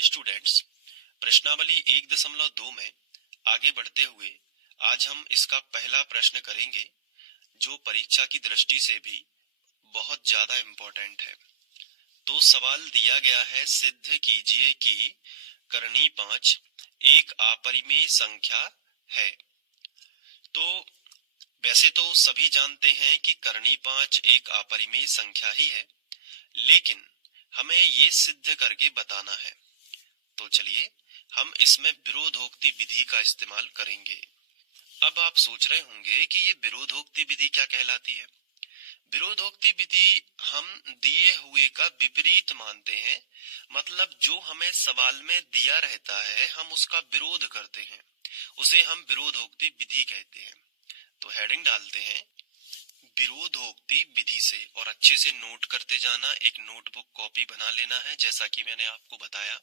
Students, प्रश्नावली 1.2 में आगे बढ़ते हुए आज हम इसका पहला प्रश्न करेंगे जो परीक्षा की दृष्टि से भी बहुत ज्यादा इम्पोर्टेंट है। तो सवाल दिया गया है, सिद्ध कीजिए कि करनी 5 एक अपरिमेय संख्या है। तो वैसे तो सभी जानते हैं कि करनी 5 एक अपरिमेय संख्या ही है, लेकिन हमें ये सिद्ध करके बताना है। तो चलिए हम इसमें विरोधोक्ति विधि का इस्तेमाल करेंगे। अब आप सोच रहे होंगे कि ये विरोधोक्ति विधि क्या कहलाती है। विरोधोक्ति विधि हम दिए हुए का विपरीत मानते हैं, मतलब जो हमें सवाल में दिया रहता है हम उसका विरोध करते हैं, उसे हम विरोधोक्ति विधि कहते हैं। तो हेडिंग डालते हैं विरोधोक्ति विधि से, और अच्छे से नोट करते जाना। एक नोटबुक कॉपी बना लेना है, जैसा कि मैंने आपको बताया,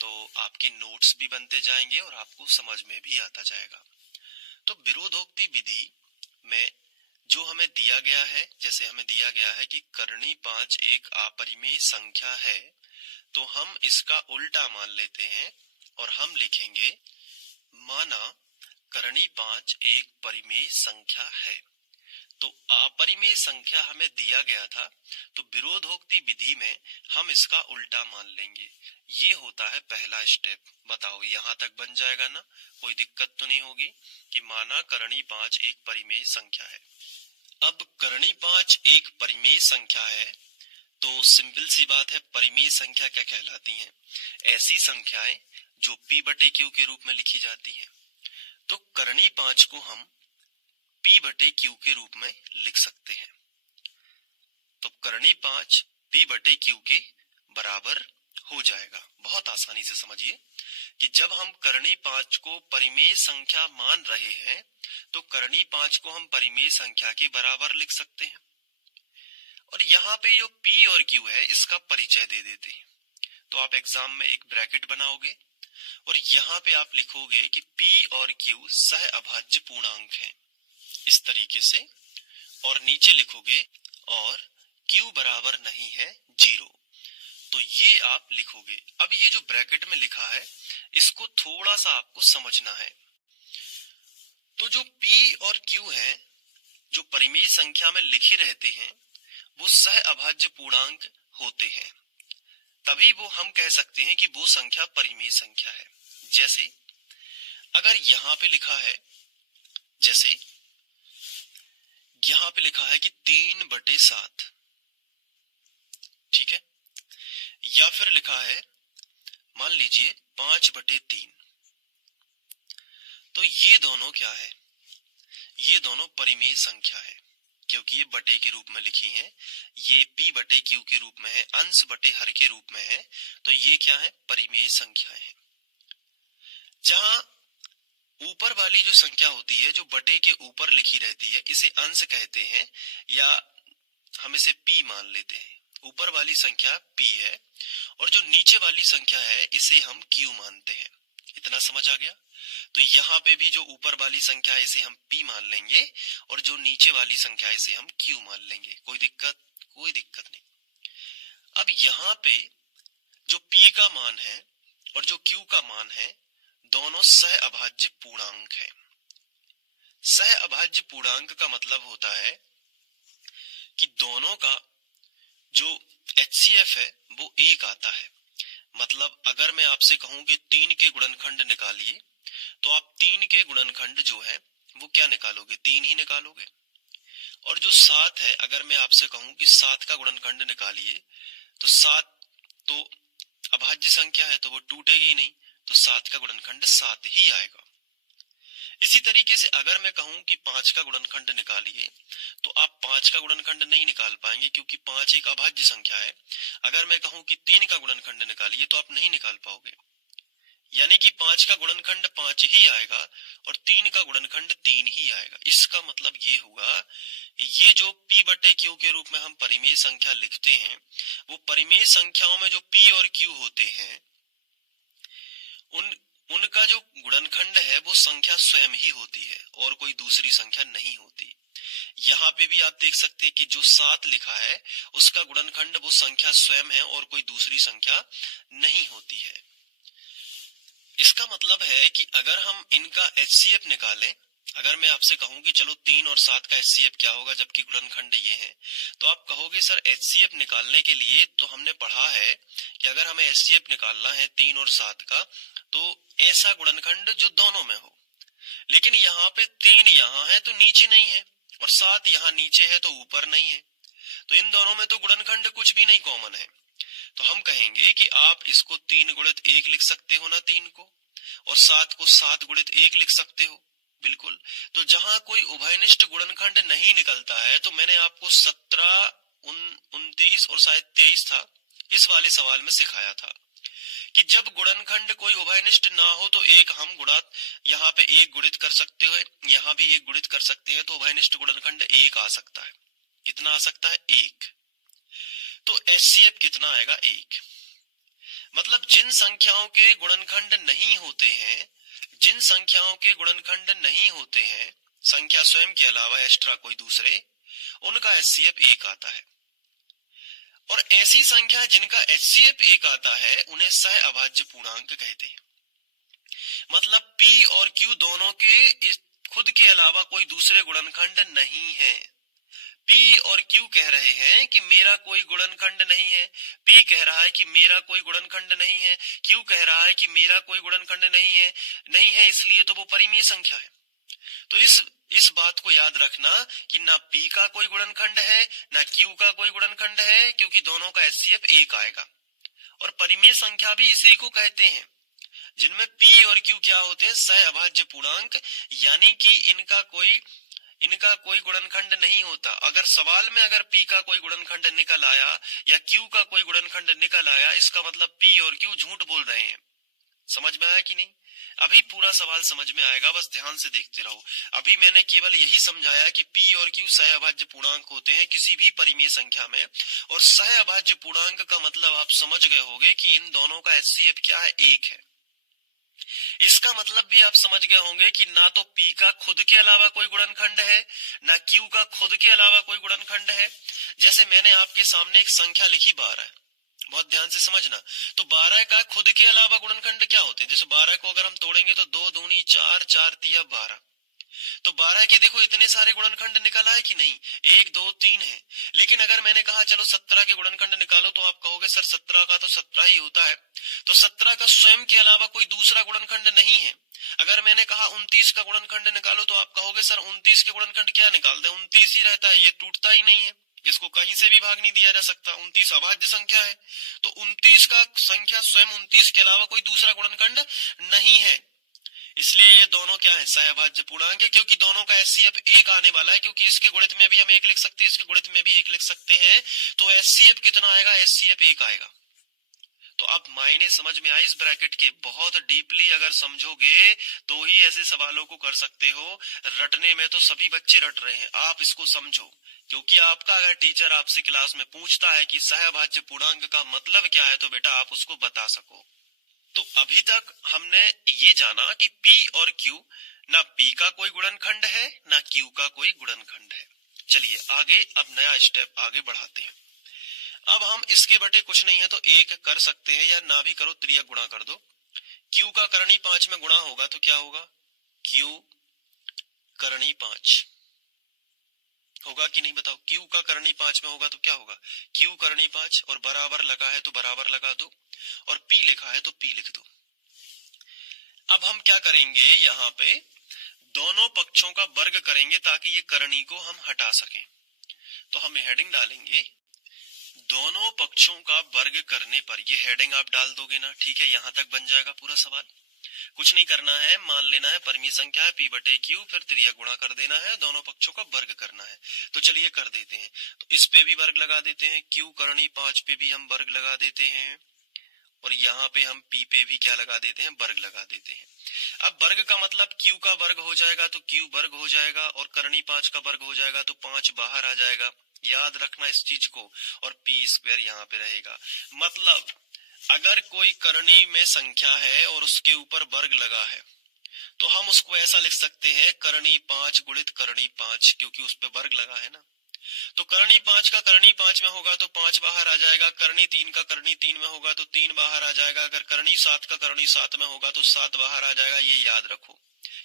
तो आपके नोट्स भी बनते जाएंगे और आपको समझ में भी आता जाएगा। तो विरोधोक्ति विधि में जो हमें दिया गया है, जैसे हमें दिया गया है कि करनी 5 एक अपरिमेय संख्या है, तो हम इसका उल्टा मान लेते हैं और हम लिखेंगे माना करनी 5 एक परिमेय संख्या है। तो अपरिमेय संख्या हमें दिया गया था, तो विरोधोक्ति विधि में हम इसका उल्टा मान लेंगे। ये होता है पहला स्टेप। बताओ यहाँ तक बन जाएगा ना, कोई दिक्कत तो नहीं होगी कि माना करनी 5 एक परिमेय संख्या है। अब करनी 5 एक परिमेय संख्या है, तो सिंपल सी बात है, परिमेय संख्या क्या कहलाती हैं? ऐसी संख्याएं जो p/q के रूप में लिखी जाती हैं। तो करनी 5 को हम p/q के रूप में लिख सकते हैं। तो करनी 5 p/q के बराबर हो जाएगा। बहुत आसानी से समझिए कि जब हम करनी 5 को परिमेय संख्या मान रहे हैं, तो करनी 5 को हम परिमेय संख्या के बराबर लिख सकते हैं। और यहाँ पे जो p और q है, इसका परिचय दे देते हैं। तो आप एग्जाम में एक ब्रैकेट बनाओगे और यहाँ पे आप लिखोगे कि p और q सह अभाज्य पूर्णांक हैं, इस तरीके से, और नीचे लिखोगे और q बराबर नहीं है 0। तो ये आप लिखोगे। अब ये जो ब्रैकेट में लिखा है, इसको थोड़ा सा आपको समझना है। तो जो p और q है, जो परिमेय संख्या में लिखे रहते हैं, वो सह अभाज्य पूर्णांक होते हैं, तभी वो हम कह सकते हैं कि वो संख्या परिमेय संख्या है। जैसे अगर यहाँ पे लिखा है, जैसे यहाँ पे लिखा है कि 3/7, ठीक है, या फिर लिखा है मान लीजिए 5/3, तो ये दोनों क्या है? ये दोनों परिमेय संख्या है, क्योंकि ये बटे के रूप में लिखी हैं। ये p/q के रूप में है, अंश बटे हर के रूप में है, तो ये क्या है? परिमेय संख्याएं हैं। जहां ऊपर वाली जो संख्या होती है, जो बटे के ऊपर लिखी रहती है, इसे अंश कहते हैं, या हम इसे p मान लेते हैं। ऊपर वाली संख्या p है और जो नीचे वाली संख्या है, इसे हम q मानते हैं। इतना समझ आ गया? तो यहाँ पे भी जो ऊपर वाली संख्या है, इसे हम p मान लेंगे, और जो नीचे वाली संख्या है, इसे हम q मान लेंगे। कोई दिक्कत? कोई दिक्कत नहीं। अब यहाँ पे जो p का मान है और जो q का मान है, दोनों सह अभाज्य पूर्णांक है। सह अभाज्य पूर्णांक का मतलब होता है कि दोनों का जो HCF है वो 1 आता है। मतलब अगर मैं आपसे कहूं कि 3 के गुणनखंड निकालिए, तो आप 3 के गुणनखंड जो है वो क्या निकालोगे? 3 ही निकालोगे। और जो 7 है, अगर मैं आपसे कहूं कि 7 का गुणनखंड निकालिए, तो 7 तो अभाज्य संख्या है, तो वो टूटेगी नहीं, तो 7 का गुणनखंड 7 ही आएगा। इसी तरीके से अगर मैं कहूं कि 5 का गुणनखंड निकालिए, तो आप 5 का गुणनखंड नहीं निकाल पाएंगे, क्योंकि 5 एक अभाज्य संख्या है। अगर मैं कहूं कि 3 का गुणनखंड निकालिए, तो आप नहीं निकाल पाओगे। यानी कि 5 का गुणनखंड 5 ही आएगा और 3 का गुणनखंड 3 ही आएगा। इसका मतलब ये हुआ, ये जो p/q के रूप में हम परिमेय संख्या लिखते हैं, वो परिमेय संख्याओं में जो p और q होते हैं, उनका जो गुणनखंड है वो संख्या स्वयं ही होती है और कोई दूसरी संख्या नहीं होती। यहाँ पे भी आप देख सकते हैं कि जो 7 लिखा है, उसका गुणनखंड वो संख्या स्वयं है और कोई दूसरी संख्या नहीं होती है। मतलब है कि अगर हम इनका HCF निकालें, अगर मैं आपसे कहूं कि चलो 3 और 7 का HCF क्या होगा जबकि गुणनखंड ये है, तो आप कहोगे सर HCF निकालने के लिए तो हमने पढ़ा है कि अगर हमें HCF निकालना है 3 और 7 का तो ऐसा गुणनखंड जो दोनों में हो। लेकिन यहाँ पे 3 यहाँ है तो नीचे नहीं है, और 7 यहाँ नीचे है तो ऊपर नहीं है, तो इन दोनों में तो गुणनखंड कुछ भी नहीं कॉमन है। तो हम कहेंगे कि आप इसको 3 गुणित 1 लिख सकते हो ना 3 को, और 7 को 7 गुणित 1 लिख सकते हो। बिल्कुल। तो जहां कोई उभयनिष्ठ गुणनखंड नहीं निकलता है, तो मैंने आपको 17, 29 और शायद 23 था, इस वाले सवाल में सिखाया था कि जब गुणनखंड कोई उभयनिष्ठ ना हो तो एक हम गुणात यहाँ पे एक गुणित कर सकते हो, यहाँ भी एक गुणित कर सकते हैं, तो उभयनिष्ठ गुणनखंड एक आ सकता है। कितना आ सकता है? एक। तो HCF कितना आएगा? एक। मतलब जिन संख्याओं के गुणनखंड नहीं होते हैं, जिन संख्याओं के गुणनखंड नहीं होते हैं, संख्या स्वयं के अलावा एक्स्ट्रा कोई दूसरे, उनका HCF एक आता है। और ऐसी संख्या जिनका HCF एक आता है उन्हें सह अभाज्य पूर्णांक कहते हैं। मतलब P और Q दोनों के खुद के अलावा कोई दूसरे गुणनखंड नहीं है। P और Q कह रहे हैं कि मेरा कोई गुणनखंड नहीं है, P कह रहा है कि मेरा कोई गुणनखंड नहीं है, Q कह रहा है कि मेरा कोई गुणनखंड नहीं है, इसलिए तो वो परिमेय संख्या है। तो इस बात को याद रखना कि ना P का कोई गुणनखंड है ना Q का कोई गुणनखंड है, क्योंकि दोनों का HCF एक आएगा। और परिमेय संख्या भी इसी को कहते हैं, जिनमें P और Q क्या होते हैं? सह अभाज्य पूर्णांक, यानी कि इनका कोई गुणनखंड नहीं होता। अगर सवाल में अगर P का कोई गुणनखंड निकल आया या Q का कोई गुणनखंड निकल आया, इसका मतलब P और Q झूठ बोल रहे हैं। समझ में आया कि नहीं? अभी पूरा सवाल समझ में आएगा, बस ध्यान से देखते रहो। अभी मैंने केवल यही समझाया कि P और Q सह अभाज्य पूर्णांक होते हैं किसी भी परिमेय संख्या में, और सह अभाज्य पूर्णांक का मतलब आप समझ गए होंगे कि इन दोनों का HCF क्या है? एक है। इसका मतलब भी आप समझ गए होंगे कि ना तो P का खुद के अलावा कोई गुणनखंड है, ना Q का खुद के अलावा कोई गुणनखंड है। जैसे मैंने आपके सामने एक संख्या लिखी 12, बहुत ध्यान से समझना। तो 12 का खुद के अलावा गुणनखंड क्या होते हैं? जैसे 12 को अगर हम तोड़ेंगे तो 2 दूनी 4, 4 तिया 12, तो 12 के देखो इतने सारे गुणनखंड निकल आए कि नहीं? 1 2 3 है। लेकिन अगर मैंने कहा चलो 17 के गुणनखंड निकालो, तो आप कहोगे सर 17 का तो 17 ही होता है, तो 17 का स्वयं के अलावा कोई दूसरा गुणनखंड नहीं है। अगर मैंने कहा 29 का गुणनखंड निकालो, तो आप कहोगे सर 29 के गुणनखंड क्या निकाल दे? 29 ही रहता है, ये टूटता ही नहीं है, इसको कहीं से भी भाग नहीं दिया जा सकता। 29 अभाज्य संख्या है, तो 29 का संख्या स्वयं 29 के अलावा कोई दूसरा गुणनखंड नहीं है। इसलिए ये दोनों क्या है? सहअभाज्य पूर्णांक है, क्योंकि दोनों का HCF एक आने वाला है, क्योंकि इसके गुणित में भी हम एक लिख सकते हैं, इसके गुणित में भी एक लिख सकते हैं। तो HCF कितना आएगा? HCF एक आएगा। तो आप मायने समझ में आए इस ब्रैकेट के? बहुत डीपली अगर समझोगे तो ही ऐसे सवालों को कर सकते हो। रटने में तो सभी बच्चे रट रहे हैं, आप इसको समझो, क्योंकि आपका अगर टीचर आपसे क्लास में पूछता है कि सहअभाज्य पूर्णांक का मतलब क्या है, तो बेटा आप उसको बता सको। तो अभी तक हमने ये जाना कि P और Q, ना P का कोई गुणनखंड है ना Q का कोई गुणनखंड है। चलिए आगे अब नया स्टेप आगे बढ़ाते हैं। अब हम इसके बटे कुछ नहीं है तो एक कर सकते हैं, या ना भी करो त्रियक गुणा कर दो। Q का करनी 5 में गुणा होगा तो क्या होगा? Q करनी 5 होगा कि नहीं? बताओ। Q का करनी 5 में होगा तो क्या होगा? Q करनी 5, और बराबर लगा है तो बराबर लगा दो, और P लिखा है तो P लिख दो। अब हम क्या करेंगे? यहाँ पे दोनों पक्षों का वर्ग करेंगे ताकि ये करनी को हम हटा सकें। तो हम हेडिंग डालेंगे दोनों पक्षों का वर्ग करने पर। ये हेडिंग आप डाल दोगे ना? ठीक है, यहाँ तक बन जाएगा पूरा सवाल। कुछ नहीं करना है, मान लेना है परिमेय संख्या है P बटे Q, फिर त्रियक गुणा कर देना है, दोनों पक्षों का वर्ग करना है। तो चलिए कर देते हैं। तो इस पे भी वर्ग लगा देते हैं, Q करनी 5 पे भी हम वर्ग लगा देते हैं, और यहाँ पे हम P पे भी क्या लगा देते हैं? वर्ग लगा देते हैं। अब वर्ग का मतलब Q का वर्ग हो जाएगा तो Q वर्ग हो जाएगा, और करनी 5 का वर्ग हो जाएगा तो 5 बाहर आ जाएगा। याद रखना इस चीज को, और P स्क्वायर यहाँ पे रहेगा। मतलब अगर कोई करनी में संख्या है और उसके ऊपर वर्ग लगा है, तो हम उसको ऐसा लिख सकते हैं करनी 5 गुणित करनी 5, क्योंकि उस पे वर्ग लगा है ना। तो करनी 5 का करनी 5 में होगा तो 5 बाहर आ जाएगा, करनी 3 का करनी 3 में होगा तो 3 बाहर आ जाएगा, अगर करनी 7 का करनी 7 में होगा तो 7 बाहर आ जाएगा। ये याद रखो।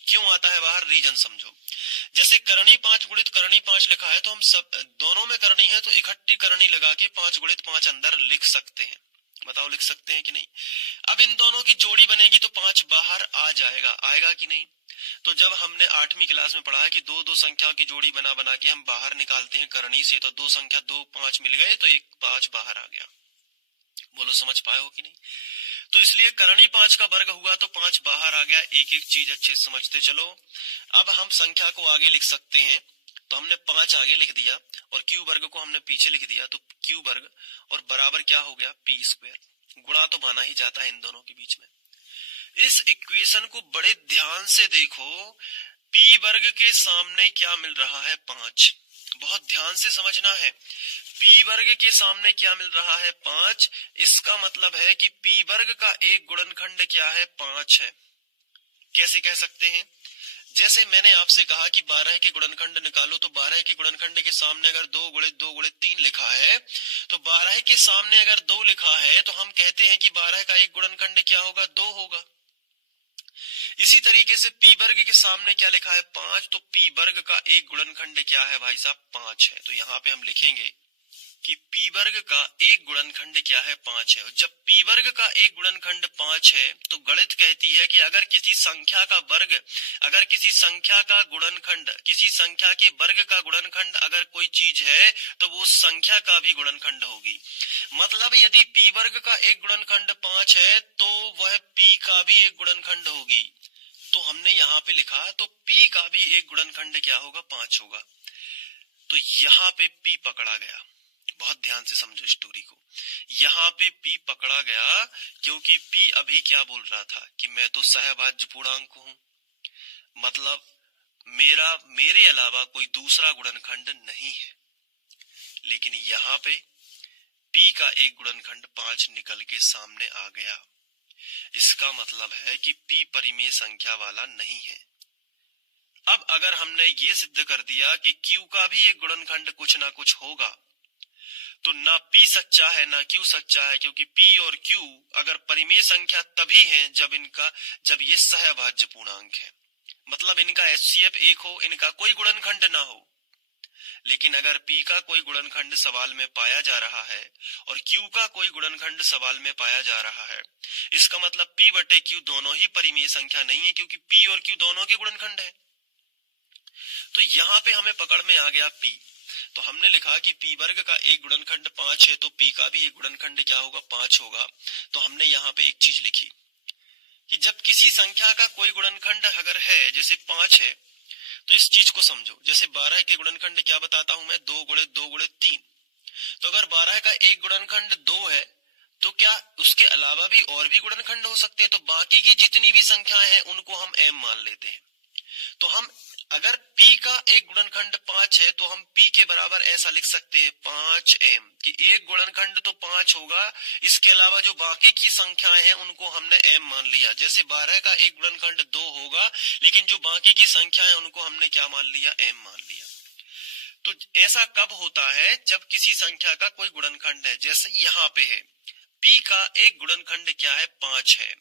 क्यों आता है बाहर, रीजन समझो। जैसे करनी 5 गुणित करनी 5 लिखा है तो हम सब दोनों में करनी है तो इकट्ठी करनी लगा के 5 गुणित 5 अंदर लिख सकते हैं। बताओ लिख सकते हैं कि नहीं। अब इन दोनों की जोड़ी बनेगी तो 5 बाहर आ जाएगा, आएगा कि नहीं। तो जब हमने 8वीं क्लास में पढ़ा है कि दो दो संख्याओं की जोड़ी बना बना के हम बाहर निकालते हैं करनी से, तो दो संख्या 2 5 मिल गए तो एक 5 बाहर आ गया। बोलो समझ पाए हो कि नहीं। तो इसलिए करनी 5 का वर्ग हुआ तो 5 बाहर आ गया। एक एक चीज अच्छे से समझते चलो। अब हम संख्या को आगे लिख सकते हैं, तो हमने 5 आगे लिख दिया और क्यू वर्ग को हमने पीछे लिख दिया, तो क्यू वर्ग और बराबर क्या हो गया, पी स्क्वायर। गुणा तो माना ही जाता है इन दोनों के बीच में। इस इक्वेशन को बड़े ध्यान से देखो। पी वर्ग के सामने क्या मिल रहा है, 5। बहुत ध्यान से समझना है। पी वर्ग के सामने क्या मिल रहा है, 5। इसका मतलब है कि पी वर्ग का एक गुणनखंड क्या है, 5 है। कैसे कह सकते हैं, जैसे मैंने आपसे कहा कि 12 के गुणनखंड निकालो, तो 12 के गुणनखंड के सामने अगर 2 गुणित 2 गुणित 3 लिखा है, तो 12 के सामने अगर 2 लिखा है तो हम कहते हैं कि 12 का एक गुणनखंड क्या होगा, 2 होगा। इसी तरीके से पी वर्ग के सामने क्या लिखा है, 5, तो पी वर्ग का एक गुणनखंड क्या है भाई साहब, 5 है। तो यहाँ पे हम लिखेंगे कि पी वर्ग का एक गुणनखंड क्या है, 5 है। और जब पी वर्ग का एक गुणनखंड 5 है तो गणित कहती है कि अगर किसी संख्या का वर्ग, अगर किसी संख्या का गुणनखंड, किसी संख्या के वर्ग का गुणनखंड अगर कोई चीज है तो वो संख्या का भी गुणनखंड होगी। मतलब यदि पी वर्ग का एक गुणनखंड 5 है तो वह पी का भी एक गुणनखंड होगी। तो हमने यहाँ पे लिखा, तो पी का भी एक गुणनखंड क्या होगा, 5 होगा। तो यहाँ पे पी पकड़ा गया। बहुत ध्यान से समझो स्टोरी को। यहाँ पे पी पकड़ा गया क्योंकि पी अभी क्या बोल रहा था कि मैं तो सहभाज्य पूर्णांक हूं, मतलब मेरे अलावा कोई दूसरा गुणनखंड नहीं है। लेकिन यहाँ पे पी का एक गुणनखंड 5 निकल के सामने आ गया। इसका मतलब है कि पी परिमेय संख्या वाला नहीं है। अब अगर हमने ये सिद्ध कर दिया कि क्यू का भी एक गुणनखंड कुछ ना कुछ होगा, तो ना पी सच्चा है ना क्यू सच्चा है, क्योंकि पी और क्यू अगर परिमेय संख्या तभी है जब ये सहभाज्य पूर्णांक है, मतलब इनका एचसीएफ 1 हो, इनका कोई गुणनखंड ना हो। लेकिन अगर पी का कोई गुणनखंड सवाल में पाया जा रहा है और क्यू का कोई गुणनखंड सवाल में पाया जा रहा है, इसका मतलब पी बटे क्यू दोनों ही परिमेय संख्या नहीं है, क्योंकि पी और क्यू दोनों के गुणनखंड है। तो यहाँ पे हमें पकड़ में आ गया पी। तो हमने लिखा कि पी वर्ग का एक गुणनखंड 5 है तो पी का भी एक गुणनखंड क्या होगा, 5 होगा। तो हमने यहाँ पे एक चीज लिखी कि जब किसी संख्या का कोई गुणनखंड अगर है, जैसे 5 है, तो इस चीज को समझो। जैसे 12 के गुणनखंड क्या बताता हूं मैं, 2 गुणित 2 गुणित 3। तो अगर 12 का एक गुणनखंड 2 है तो क्या उसके अलावा भी और भी गुणनखंड हो सकते हैं, तो बाकी की जितनी भी संख्याएं हैं उनको हम m मान लेते हैं। तो हम अगर p का एक गुणनखंड 5 है तो हम p के बराबर ऐसा लिख सकते हैं 5m, कि एक गुणनखंड तो 5 होगा, इसके अलावा जो बाकी की संख्याएं हैं उनको हमने m मान लिया। जैसे 12 का एक गुणनखंड 2 होगा, लेकिन जो बाकी की संख्याएं उनको हमने क्या मान लिया, m मान लिया। तो ऐसा कब होता है, जब किसी संख्या का कोई गुणनखंड है। जैसे यहाँ पे है p का एक गुणनखंड क्या है, 5 है,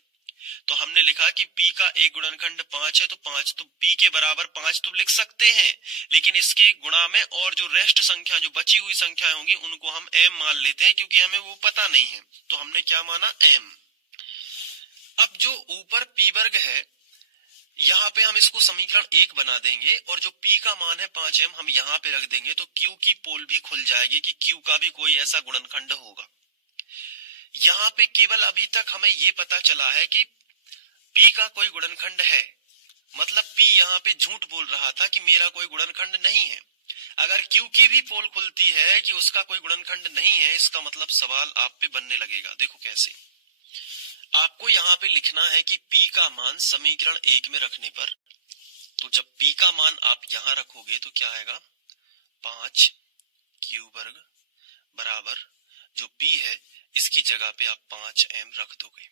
तो हमने लिखा कि p का एक गुणनखंड 5 है, तो 5 तो p के बराबर 5 तो लिख सकते हैं, लेकिन इसके गुणा में और जो रेस्ट संख्या, जो बची हुई संख्या होंगी उनको हम m मान लेते हैं, क्योंकि हमें वो पता नहीं है। तो हमने क्या माना, m। अब जो ऊपर p वर्ग है, यहाँ पे हम इसको समीकरण 1 बना देंगे और जो p का मान है 5m हम यहाँ पे रख देंगे, तो q की पोल भी खुल जाएगी कि q का भी कोई ऐसा गुणनखंड होगा। यहाँ पे केवल अभी तक हमें ये पता चला है कि p का कोई गुणनखंड है, मतलब p यहाँ पे झूठ बोल रहा था कि मेरा कोई गुणनखंड नहीं है। अगर q की भी पोल खुलती है कि उसका कोई गुणनखंड नहीं है, इसका मतलब सवाल आप पे बनने लगेगा। देखो कैसे, आपको यहाँ पे लिखना है कि p का मान समीकरण 1 में रखने पर, तो जब p का मान आप यहाँ रखोगे तो क्या आएगा, 5 क्यू वर्ग बराबर जो p है इसकी जगह पे आप 5m रख दोगे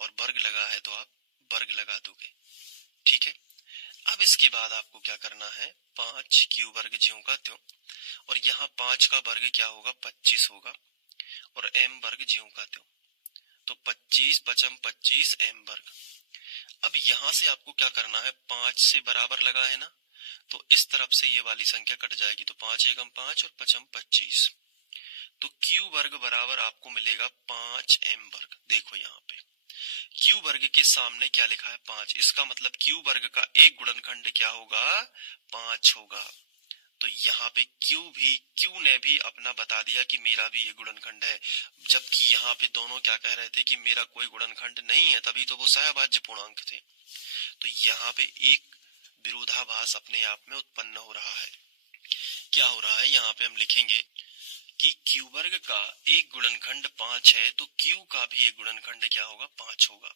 और वर्ग लगा है तो आप वर्ग लगा दोगे। ठीक है। अब इसके बाद आपको क्या करना है, 5 क्यू वर्ग ज्यों का त्यों और यहाँ 5 का वर्ग क्या होगा, 25 होगा, और m वर्ग ज्यों का त्यों, तो 25 पचम 25 m वर्ग। अब यहाँ से आपको क्या करना है, 5 से बराबर लगा है ना, तो इस तरफ से ये वाली संख्या कट जाएगी, तो 5 एकम 5 और पचम 25, तो q वर्ग बराबर आपको मिलेगा 5m वर्ग। देखो यहाँ पे q वर्ग के सामने क्या लिखा है, 5, इसका मतलब q वर्ग का एक गुणनखंड क्या होगा, 5 होगा। तो यहाँ पे Q ने भी अपना बता दिया कि मेरा भी ये गुणनखंड है, जबकि यहाँ पे दोनों क्या कह रहे थे कि मेरा कोई गुणनखंड नहीं है, तभी तो वो सहभाज्य पूर्णांक थे। तो यहाँ पे एक विरोधाभास अपने आप में उत्पन्न हो रहा है। क्या हो रहा है, यहाँ पे हम लिखेंगे कि Q वर्ग का एक गुणनखंड 5 है, तो Q का भी एक गुणनखंड क्या होगा, 5 होगा,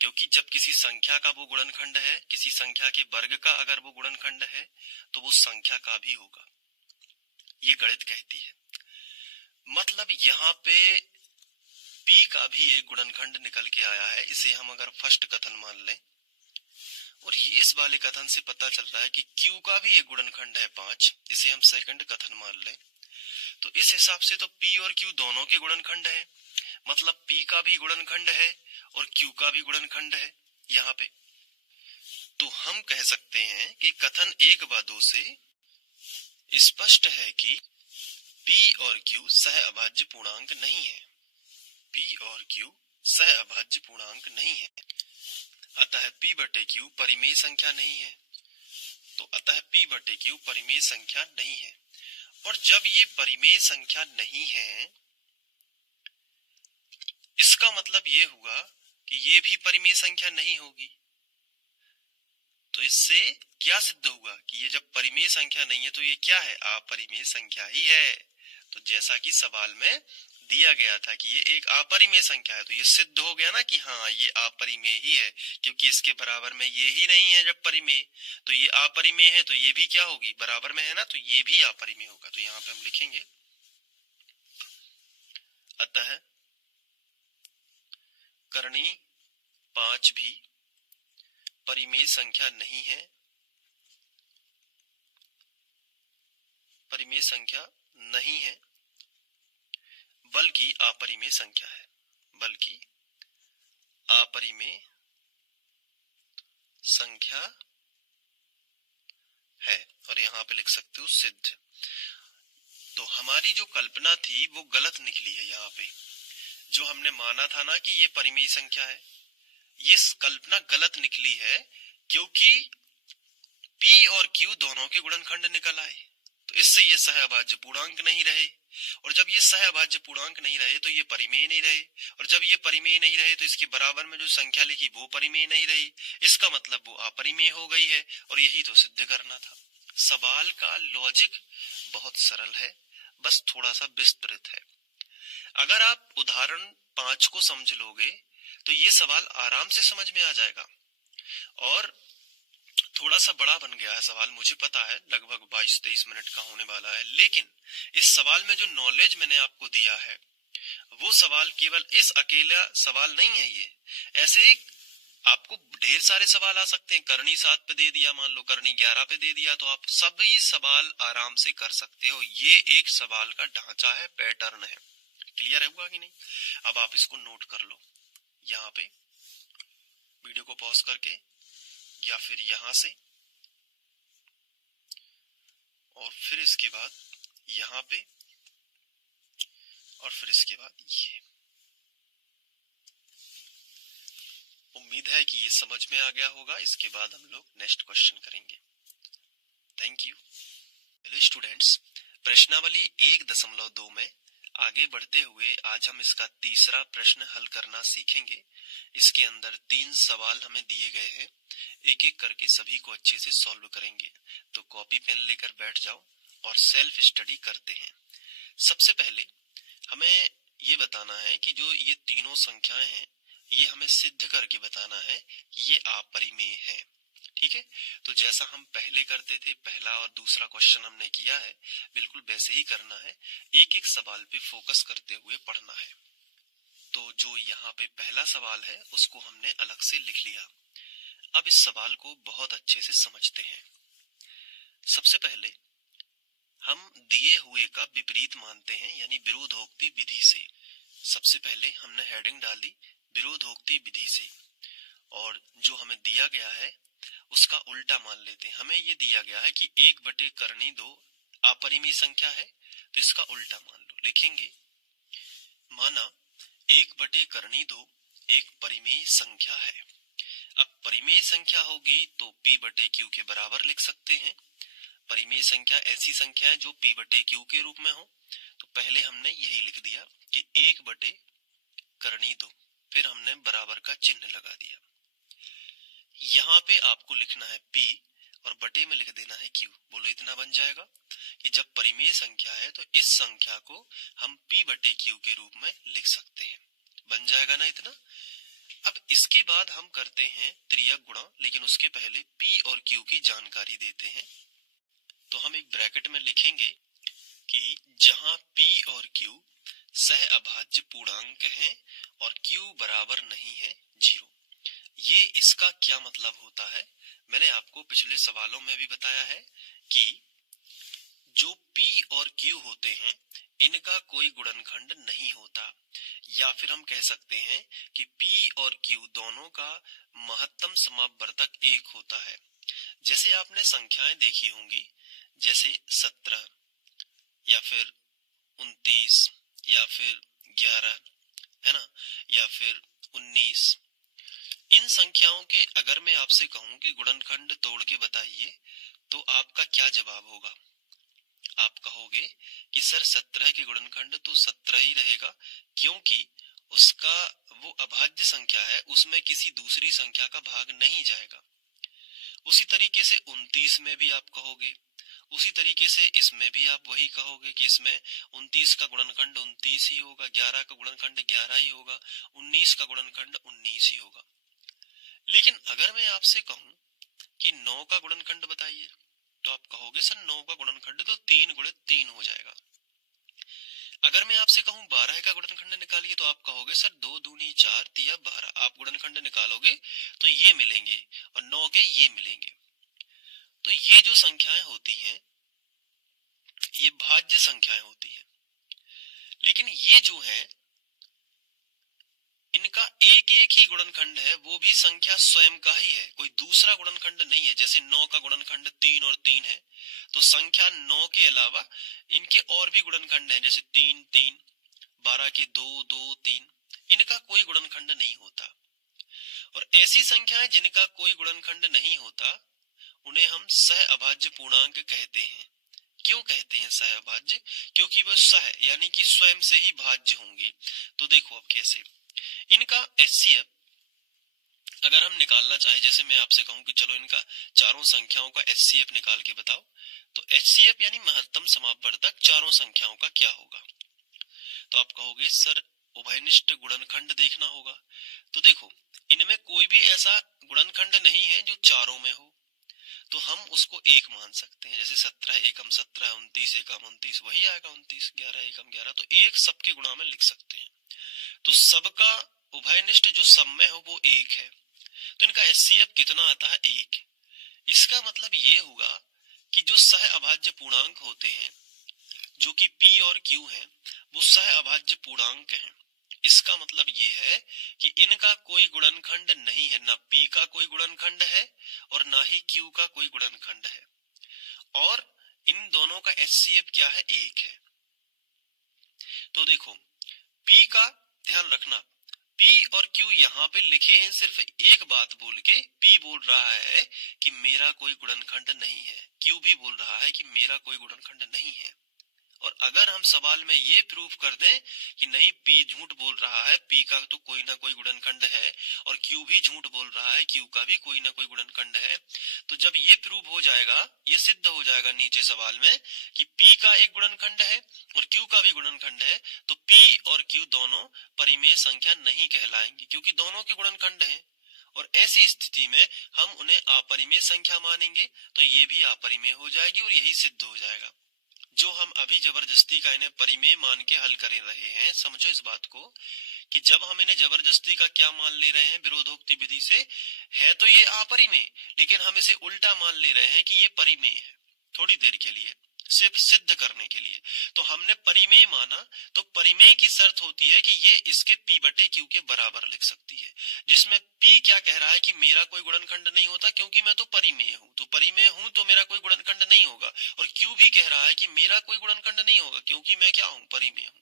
क्योंकि जब किसी संख्या का वो गुणनखंड है, किसी संख्या के वर्ग का अगर वो गुणनखंड है, तो वो संख्या का भी होगा, ये गणित कहती है। मतलब यहाँ पे P का भी एक गुणनखंड निकल के आया है, इसे हम अगर फर्स्ट कथन मान लें, और ये इस वाले कथन से पता चल रहा है कि Q का भी एक गुणनखंड है 5, इसे हम सेकंड कथन मान लें, तो इस हिसाब से तो P और Q दोनों के गुणनखंड है, मतलब P का भी गुणनखंड है और Q का भी गुणनखंड है यहाँ पे। तो हम कह सकते हैं कि कथन 1 व 2 से स्पष्ट है कि P और Q सहअभाज्य पूर्णांक नहीं है, P और Q सहअभाज्य पूर्णांक नहीं है, अतः P बटे Q परिमेय संख्या नहीं है, तो अतः P बटे Q परिमेय संख्या नहीं है। और जब ये परिमेय संख्या नहीं है, इसका मतलब ये हुआ कि ये भी परिमेय संख्या नहीं होगी। तो इससे क्या सिद्ध हुआ कि ये जब परिमेय संख्या नहीं है तो ये क्या है, अपरिमेय संख्या ही है। तो जैसा कि सवाल में दिया गया था कि ये एक अपरिमेय संख्या है, तो ये सिद्ध हो गया ना कि हाँ ये अपरिमेय ही है, क्योंकि इसके बराबर में ये ही नहीं है जब परिमेय, तो ये अपरिमेय है, तो ये भी क्या होगी, बराबर में है ना, तो ये भी अपरिमेय होगा। तो यहाँ पे हम लिखेंगे अतः करणी 5 भी परिमेय संख्या नहीं है, परिमेय संख्या नहीं है, बल्कि अपरिमेय संख्या है, बल्कि अपरिमेय संख्या है। और यहाँ पे लिख सकते हो सिद्ध। तो हमारी जो कल्पना थी वो गलत निकली है। यहाँ पे जो हमने माना था ना कि ये परिमेय संख्या है, ये कल्पना गलत निकली है, क्योंकि P और Q दोनों के गुणनखंड निकल आए, तो इससे ये सहअभाज्य पूर्णांक नहीं रहे, और जब ये सहअभाज्य पूर्णांक नहीं रहे तो ये परिमेय नहीं रहे, और जब ये परिमेय नहीं रहे तो इसके बराबर में जो संख्या लिखी वो परिमेय नहीं रही, इसका मतलब वो अपरिमेय हो गई है, और यही तो सिद्ध करना था। सवाल का लॉजिक बहुत सरल है, बस थोड़ा सा विस्तृत है। अगर आप उदाहरण 5 को समझ लोगे तो ये सवाल आराम से समझ में आ जाएगा। और थोड़ा सा बड़ा बन गया है सवाल, मुझे पता है, लगभग 22-23 मिनट का होने वाला है, लेकिन इस सवाल में जो नॉलेज मैंने आपको दिया है वो सवाल केवल इस अकेला सवाल नहीं है। ये ऐसे आपको ढेर सारे सवाल आ सकते हैं। करनी 7 पे दे दिया, मान लो करनी 11 पे दे दिया, तो आप सभी सवाल आराम से कर सकते हो। ये एक सवाल का ढांचा है, पैटर्न है। क्लियर हुआ कि नहीं? अब आप इसको नोट कर लो, यहाँ पे वीडियो को पॉज करके या फिर यहां से, और फिर इसके बाद यहाँ पे, और फिर इसके बाद ये। उम्मीद है कि ये समझ में आ गया होगा। इसके बाद हम लोग नेक्स्ट क्वेश्चन करेंगे। Thank you. हेलो स्टूडेंट्स, प्रश्नावली 1.2 में आगे बढ़ते हुए आज हम इसका तीसरा प्रश्न हल करना सीखेंगे। इसके अंदर 3 सवाल हमें दिए गए हैं, एक एक करके सभी को अच्छे से सॉल्व करेंगे। तो कॉपी पेन लेकर बैठ जाओ और सेल्फ स्टडी करते हैं। सबसे पहले हमें ये बताना है कि जो ये तीनों संख्याएं हैं, ये हमें सिद्ध करके बताना है कि ये अपरिमेय है। ठीक है, तो जैसा हम पहले करते थे, पहला और दूसरा क्वेश्चन हमने किया है, बिल्कुल वैसे ही करना है। एक एक सवाल पे फोकस करते हुए पढ़ना है। तो जो यहाँ पे पहला सवाल है उसको हमने अलग से लिख लिया। अब इस सवाल को बहुत अच्छे से समझते हैं। सबसे पहले हम दिए हुए का विपरीत मानते हैं, यानी विरोधोक्ति विधि से। सबसे पहले हमने हेडिंग डाली विरोधोक्ति विधि से, और जो हमें दिया गया है उसका उल्टा मान लेते हैं। हमें ये दिया गया है कि 1/2 अपरिमेय संख्या है, तो इसका उल्टा मान लो। लिखेंगे माना 1/2 एक परिमेय संख्या है। अब परिमेय संख्या होगी तो P/Q के बराबर लिख सकते हैं। परिमेय संख्या ऐसी संख्या है जो P/Q के रूप में हो, तो पहले हमने यही लिख दिया कि 1/2, फिर हमने बराबर का चिन्ह लगा दिया। यहाँ पे आपको लिखना है P और बटे में लिख देना है Q। बोलो इतना बन जाएगा कि जब परिमेय संख्या है तो इस संख्या को हम P/Q के रूप में लिख सकते हैं। बन जाएगा ना इतना। अब इसके बाद हम करते हैं त्रियक गुणा, लेकिन उसके पहले P और Q की जानकारी देते हैं। तो हम एक ब्रैकेट में लिखेंगे कि जहां P और Q सह अभाज्य पूर्णांक हैं और Q बराबर नहीं है 0। ये इसका क्या मतलब होता है, मैंने आपको पिछले सवालों में भी बताया है कि जो P और Q होते हैं इनका कोई गुणनखंड नहीं होता, या फिर हम कह सकते हैं कि P और Q दोनों का महत्तम समापवर्तक 1 होता है। जैसे आपने संख्याएं देखी होंगी, जैसे 17 या फिर 29 या फिर 11, है ना, या फिर 19। इन संख्याओं के अगर मैं आपसे कहूं कि गुणनखंड तोड़ के बताइए तो आपका क्या जवाब होगा? आप कहोगे कि सर 17 के गुणनखंड तो 17 ही रहेगा, क्योंकि उसका वो अभाज्य संख्या है, उसमें किसी दूसरी संख्या का भाग नहीं जाएगा। उसी तरीके से 29 में भी आप कहोगे, उसी तरीके से इसमें भी आप वही कहोगे कि इसमें 29 का गुणनखंड 29 ही होगा, 11 का गुणनखंड 11 ही होगा, 19 का गुणनखंड 19 ही होगा। लेकिन अगर मैं आपसे कहूं कि 9 का गुणनखंड बताइए, तो आप कहोगे सर 9 का गुणनखंड तो 3 गुणित 3 हो जाएगा। अगर मैं आपसे कहूं 12 का गुणनखंड निकालिए, तो आप कहोगे सर 2 दूनी 4 तिया 12। आप गुणनखंड निकालोगे तो ये मिलेंगे और 9 के ये मिलेंगे। तो ये जो संख्याएं होती हैं ये भाज्य संख्याएं होती हैं, लेकिन ये जो है इनका एक एक ही गुणनखंड है, वो भी संख्या स्वयं का ही है, कोई दूसरा गुणनखंड नहीं है। जैसे 9 का गुणनखंड 3 और 3 है, तो संख्या 9 के अलावा इनके और भी गुणनखंड हैं, जैसे 3 3, 12 के 2 2 3। इनका कोई गुणनखंड नहीं होता। और ऐसी संख्याएं जिनका कोई गुणनखंड नहीं होता उन्हें हम सह अभाज्य पूर्णांक कहते हैं। क्यों कहते हैं सह अभाज्य? क्योंकि वह सह यानी कि स्वयं से ही भाज्य होंगी। तो देखो अब कैसे इनका HCF अगर हम निकालना चाहे, जैसे मैं आपसे कहूं कि चलो इनका चारों संख्याओं का HCF निकाल के बताओ, तो HCF यानी महत्तम समापवर्तक चारों संख्याओं का क्या होगा? तो आप कहोगे सर उभयनिष्ठ गुणनखंड देखना होगा। तो देखो इनमें कोई भी ऐसा गुणनखंड नहीं है जो चारों में हो, तो हम उसको 1 मान सकते हैं। जैसे 17 एकम 17, 29 एकम 29, वही आएगा 29, 11 एकम 11, तो 1 सबके गुणा में लिख सकते हैं। तो सबका उभयनिष्ठ जो सब में हो वो 1 है, तो इनका HCF कितना आता है? 1। इसका मतलब ये हुआ कि जो सह अभाज्य पूर्णांक होते हैं जो कि P और Q हैं, वो सह अभाज्य पूर्णांक हैं। इसका मतलब ये है कि इनका कोई गुणनखंड नहीं है, ना P का कोई गुणनखंड है और ना ही Q का कोई गुणनखंड है, और इन दोनों का HCF क्या है? 1 है। तो देखो P का ध्यान रखना, P और Q यहाँ पे लिखे हैं सिर्फ एक बात बोल के। P बोल रहा है कि मेरा कोई गुणनखंड नहीं है, Q भी बोल रहा है कि मेरा कोई गुणनखंड नहीं है। और अगर हम सवाल में ये प्रूफ कर दें कि नहीं P झूठ बोल रहा है, P का तो कोई ना कोई गुणनखंड है, और Q भी झूठ बोल रहा है, Q का भी कोई ना कोई गुणनखंड है, तो जब ये प्रूफ हो जाएगा, ये सिद्ध हो जाएगा नीचे सवाल में कि P का एक गुणनखंड है और Q का भी गुणनखंड है, तो P और Q दोनों परिमेय संख्या नहीं कहलाएंगी, क्योंकि दोनों के गुणनखंड हैं। और ऐसी स्थिति में हम उन्हें अपरिमेय संख्या मानेंगे, तो ये भी अपरिमेय हो जाएगी और यही सिद्ध हो जाएगा। जो हम अभी जबरदस्ती का इन्हें परिमेय मान के हल कर रहे हैं, समझो इस बात को कि जब हम इन्हें जबरदस्ती का क्या मान ले रहे हैं विरोधोक्ति विधि से, है तो ये अपरिमेय, लेकिन हम इसे उल्टा मान ले रहे हैं कि ये परिमेय है थोड़ी देर के लिए। सिर्फ सिद्ध करने के लिए। तो हमने परिमेय माना, तो परिमेय की शर्त होती है कि ये इसके p बटे q के बराबर लिख सकती है, जिसमें p क्या कह रहा है कि मेरा कोई गुणनखंड नहीं होता क्योंकि मैं तो परिमेय हूं, तो परिमेय हूं तो मेरा कोई गुणनखंड नहीं होगा। और q भी कह रहा है कि मेरा कोई गुणनखंड नहीं होगा क्योंकि मैं क्या हूं, परिमेय हूं।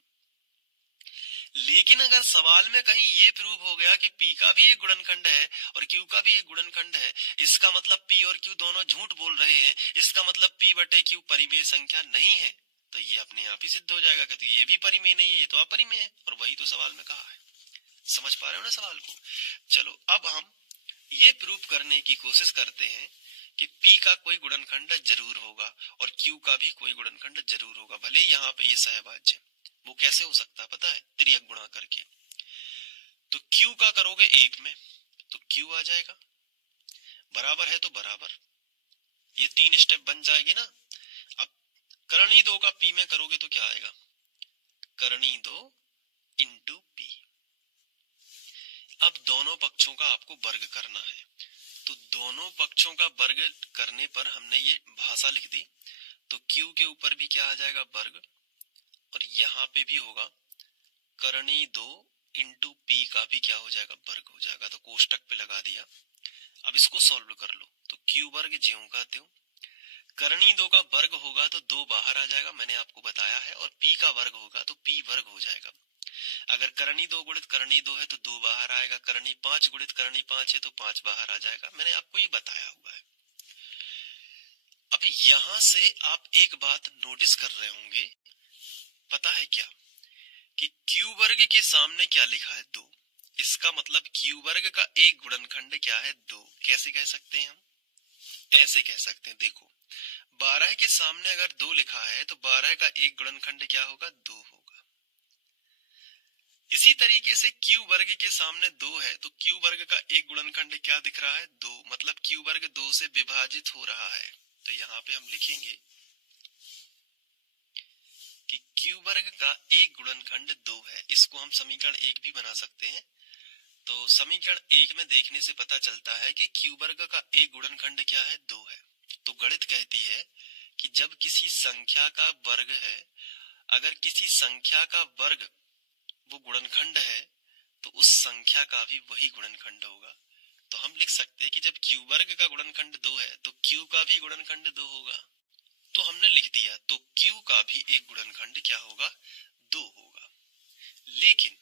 लेकिन अगर सवाल में कहीं ये प्रूव हो गया कि p का भी एक गुणनखंड है और q का भी एक गुणनखंड है, इसका मतलब p और q दोनों झूठ बोल रहे हैं, इसका मतलब p बटे q परिमेय संख्या नहीं है, तो ये अपने आप ही सिद्ध हो जाएगा कि तो ये भी परिमेय नहीं है, ये तो अपरिमेय है। और वही तो सवाल में कहा है। समझ पा रहे हो ना सवाल को? चलो अब हम ये प्रूव करने की कोशिश करते हैं कि p का कोई गुणनखंड जरूर होगा और q का भी कोई गुणनखंड जरूर होगा, भले यहाँ पे ये सहभाज्य। वो कैसे हो सकता है पता है? त्रियक गुणा करके। तो q का करोगे 1 में तो q आ जाएगा, बराबर है तो बराबर, ये 3 स्टेप बन जाएगी ना। अब करनी 2 का p में करोगे तो क्या आएगा, करनी 2 इंटू p। अब दोनों पक्षों का आपको वर्ग करना है, तो दोनों पक्षों का वर्ग करने पर हमने ये भाषा लिख दी, तो q के ऊपर भी क्या आ जाएगा, वर्ग, और यहाँ पे भी होगा करनी 2 इंटू p का भी क्या हो जाएगा, वर्ग हो जाएगा। तो कोष्टक पे लगा दिया। अब इसको सॉल्व कर लो, तो q वर्ग ज्यों का त्यों, करनी 2 का वर्ग होगा तो 2 बाहर आ जाएगा, मैंने आपको बताया है, और p का वर्ग होगा तो p वर्ग हो जाएगा। अगर करनी 2 गुणित करनी 2 है तो 2 बाहर आएगा, करनी 5 गुणित करनी 5 है तो 5 बाहर आ जाएगा, मैंने आपको ये बताया हुआ है। अब यहां से आप एक बात नोटिस कर रहे होंगे, पता है क्या, कि q वर्ग के सामने क्या लिखा है, 2। इसका मतलब q वर्ग का एक गुणनखंड क्या है, 2। कैसे कह सकते हैं हम, ऐसे कह सकते हैं, देखो 12 के सामने अगर 2 लिखा है तो 12 का एक गुणनखंड क्या होगा, 2 होगा। इसी तरीके से q वर्ग के सामने 2 है तो q वर्ग का एक गुणनखंड क्या दिख रहा है, 2, मतलब q वर्ग 2 से विभाजित हो रहा है। तो यहाँ पे हम लिखेंगे कि q वर्ग का एक गुणनखंड 2 है। इसको हम समीकरण 1 भी बना सकते हैं। तो समीकरण 1 में देखने से पता चलता है कि q वर्ग का एक गुणनखंड क्या है, 2 है। तो गणित कहती है कि जब किसी संख्या का वर्ग है, अगर किसी संख्या का वर्ग वो गुणनखंड है तो उस संख्या का भी वही गुणनखंड होगा। तो हम लिख सकते हैं कि जब q वर्ग का गुणनखंड 2 है तो q का भी गुणनखंड 2 होगा। तो हमने लिख दिया, तो q का भी एक गुणनखंड क्या होगा, 2 होगा। लेकिन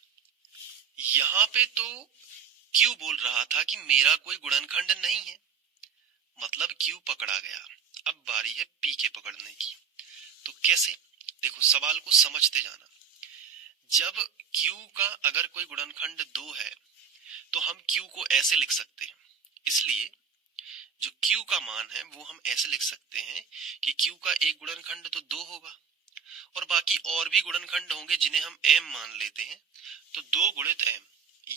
यहाँ पे तो q बोल रहा था कि मेरा कोई गुणनखंड नहीं है, मतलब q पकड़ा गया। अब बारी है p के पकड़ने की। तो कैसे, देखो सवाल को समझते जाना। जब q का अगर कोई गुणनखंड 2 है तो हम q को ऐसे लिख सकते हैं, इसलिए जो q का मान है वो हम ऐसे लिख सकते हैं कि q का एक गुणनखंड तो 2 होगा और बाकी और भी गुणनखंड होंगे जिन्हें हम m मान लेते हैं, तो 2 गुणित m,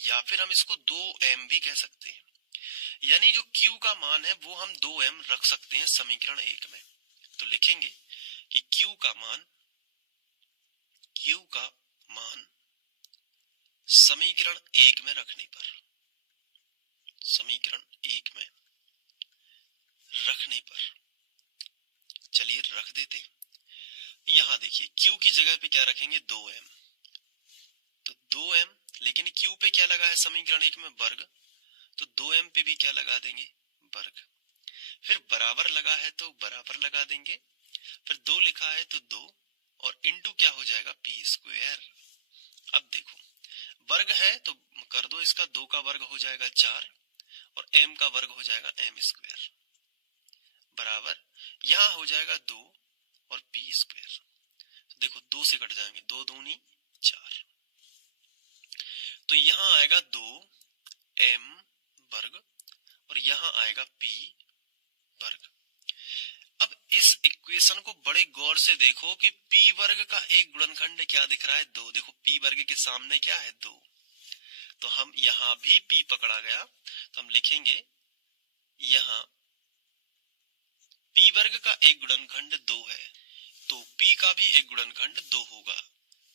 या फिर हम इसको 2m भी कह सकते हैं। यानी जो q का मान है वो हम 2m रख सकते हैं समीकरण 1 में। तो लिखेंगे कि q का मान समीकरण 1 में रखने पर, समीकरण 1 में रखने पर, चलिए रख देते हैं। यहां देखिए q की जगह पे क्या रखेंगे, 2m, तो 2m, लेकिन q पे क्या लगा है समीकरण 1 में, वर्ग, तो 2m पे भी क्या लगा देंगे, वर्ग। फिर बराबर लगा है तो बराबर लगा देंगे, फिर 2 लिखा है तो 2, और इंटू क्या हो जाएगा, p स्क्वायर। अब देखो वर्ग है तो कर दो इसका, 2 का वर्ग हो जाएगा 4 और m का वर्ग हो जाएगा m स्क्वायर, बराबर यहाँ हो जाएगा 2 और p स्क्वायर। तो देखो 2 से कट जाएंगे, 2 दूनी 4, तो यहाँ आएगा 2m वर्ग और यहाँ आएगा p वर्ग। अब इस इक्वेशन को बड़े गौर से देखो कि p वर्ग का एक गुणनखंड क्या दिख रहा है, 2। देखो p वर्ग के सामने क्या है, 2, तो हम यहाँ भी p पकड़ा गया, तो हम लिखेंगे यहाँ p वर्ग का एक गुणनखंड 2 है, तो p का भी एक गुणनखंड 2 होगा।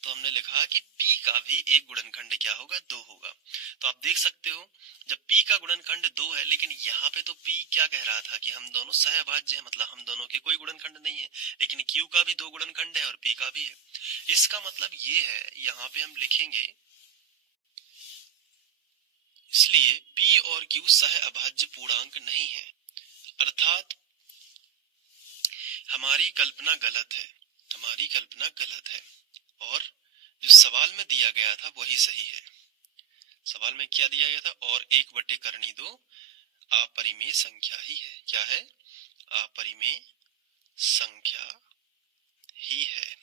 तो हमने लिखा कि P का भी एक गुणनखंड क्या होगा, 2 होगा। तो आप देख सकते हो जब P का गुणनखंड 2 है, लेकिन यहाँ पे तो P क्या कह रहा था कि हम दोनों सहअभाज्य हैं, मतलब हम दोनों के कोई गुणनखंड नहीं है, लेकिन Q का भी 2 गुणनखंड है और P का भी है। इसका मतलब ये है, यहाँ पे हम लिखेंगे इसलिए P और Q सहअभाज्य पूर्णांक नहीं है, अर्थात हमारी कल्पना गलत है, हमारी कल्पना गलत है और जो सवाल में दिया गया था वही सही है। सवाल में क्या दिया गया था, और 1/2 अपरिमेय संख्या ही है। क्या है? अपरिमेय संख्या ही है।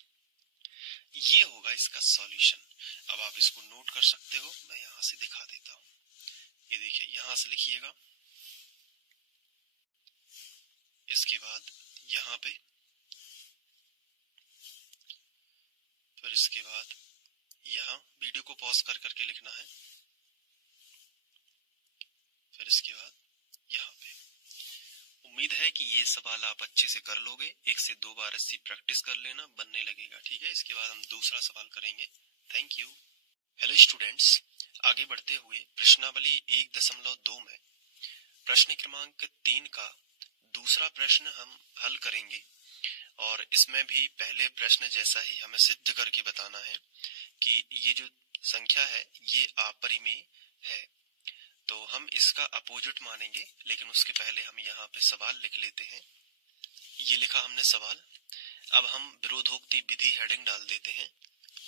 ये होगा इसका सॉल्यूशन। अब आप इसको नोट कर सकते हो, मैं यहां से दिखा देता हूं। ये देखिए, यहां से लिखिएगा, इसके बाद यहाँ पे, फिर इसके बाद यहाँ, वीडियो को पॉज कर करके लिखना है, फिर इसके बाद यहाँ पे। उम्मीद है कि ये सवाल आप अच्छे से कर लोगे, 1 से 2 बार ऐसी प्रैक्टिस कर लेना, बनने लगेगा। ठीक है, इसके बाद हम दूसरा सवाल करेंगे। Thank you. हेलो स्टूडेंट्स, आगे बढ़ते हुए प्रश्नावली 1.2 में प्रश्न क्रमांक 3 का दूसरा प्रश्न हम हल करेंगे, और इसमें भी पहले प्रश्न जैसा ही हमें सिद्ध करके बताना है कि ये जो संख्या है ये अपरिमेय है। तो हम इसका अपोजिट मानेंगे, लेकिन उसके पहले हम यहाँ पे सवाल लिख लेते हैं। ये लिखा हमने सवाल। अब हम विरोधोक्ति विधि हेडिंग डाल देते हैं